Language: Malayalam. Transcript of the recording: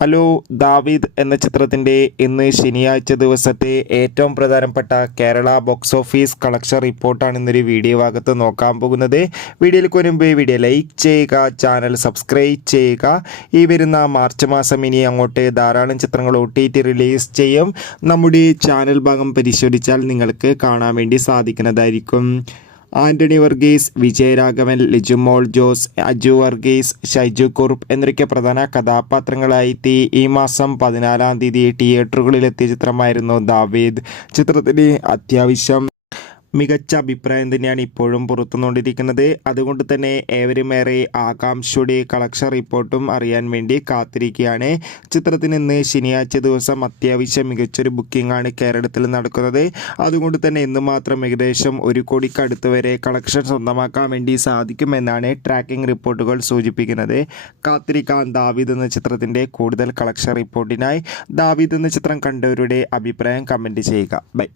ഹലോ ദാവീദ് എന്ന ചിത്രത്തിൻ്റെ ഇന്ന് ശനിയാഴ്ച ദിവസത്തെ ഏറ്റവും പ്രധാനപ്പെട്ട കേരള ബോക്സ് ഓഫീസ് കളക്ഷൻ റിപ്പോർട്ടാണ് ഇന്നൊരു വീഡിയോ ഭാഗത്ത് നോക്കാൻ പോകുന്നത്. വീഡിയോയിൽ മുൻപ് വീഡിയോ ലൈക്ക് ചെയ്യുക, ചാനൽ സബ്സ്ക്രൈബ് ചെയ്യുക. ഈ വരുന്ന മാർച്ച് മാസം ഇനി അങ്ങോട്ട് ധാരാളം ചിത്രങ്ങൾ OTT റിലീസ് ചെയ്യും. നമ്മുടെ ചാനൽ ഭാഗം പരിശോധിച്ചാൽ നിങ്ങൾക്ക് കാണാൻ വേണ്ടി സാധിക്കുന്നതായിരിക്കും. ആൻ്റണി വർഗീസ്, വിജയരാഘവൻ, ലിജുമോൾ ജോസ്, അജു വർഗീസ്, ഷൈജു കുറുപ്പ് എന്നൊക്കെ പ്രധാന കഥാപാത്രങ്ങളായി ഈ മാസം 14-ാം തീയതി തിയേറ്ററുകളിലെത്തിയ ചിത്രമായിരുന്നു ദാവീദ്. ചിത്രത്തിന് അത്യാവശ്യം മികച്ച അഭിപ്രായം തന്നെയാണ് ഇപ്പോഴും പുറത്തുകൊണ്ടിരിക്കുന്നത്. അതുകൊണ്ട് തന്നെ ഏവരും ഏറെ ആകാംക്ഷയുടെ കളക്ഷൻ റിപ്പോർട്ടും അറിയാൻ വേണ്ടി കാത്തിരിക്കുകയാണ്. ചിത്രത്തിന് ഇന്ന് ശനിയാഴ്ച ദിവസം അത്യാവശ്യം മികച്ചൊരു ബുക്കിംഗ് ആണ് കേരളത്തിൽ നടക്കുന്നത്. അതുകൊണ്ട് തന്നെ ഇന്ന് മാത്രം ഏകദേശം 1 കോടിക്കടുത്ത് വരെ കളക്ഷൻ സ്വന്തമാക്കാൻ വേണ്ടി സാധിക്കുമെന്നാണ് ട്രാക്കിംഗ് റിപ്പോർട്ടുകൾ സൂചിപ്പിക്കുന്നത്. കാത്തിരിക്കാൻ ദാവീദ് എന്ന ചിത്രത്തിൻ്റെ കൂടുതൽ കളക്ഷൻ റിപ്പോർട്ടിനായി. ദാവീദ് എന്ന ചിത്രം കണ്ടവരുടെ അഭിപ്രായം കമൻറ്റ് ചെയ്യുക. ബൈ.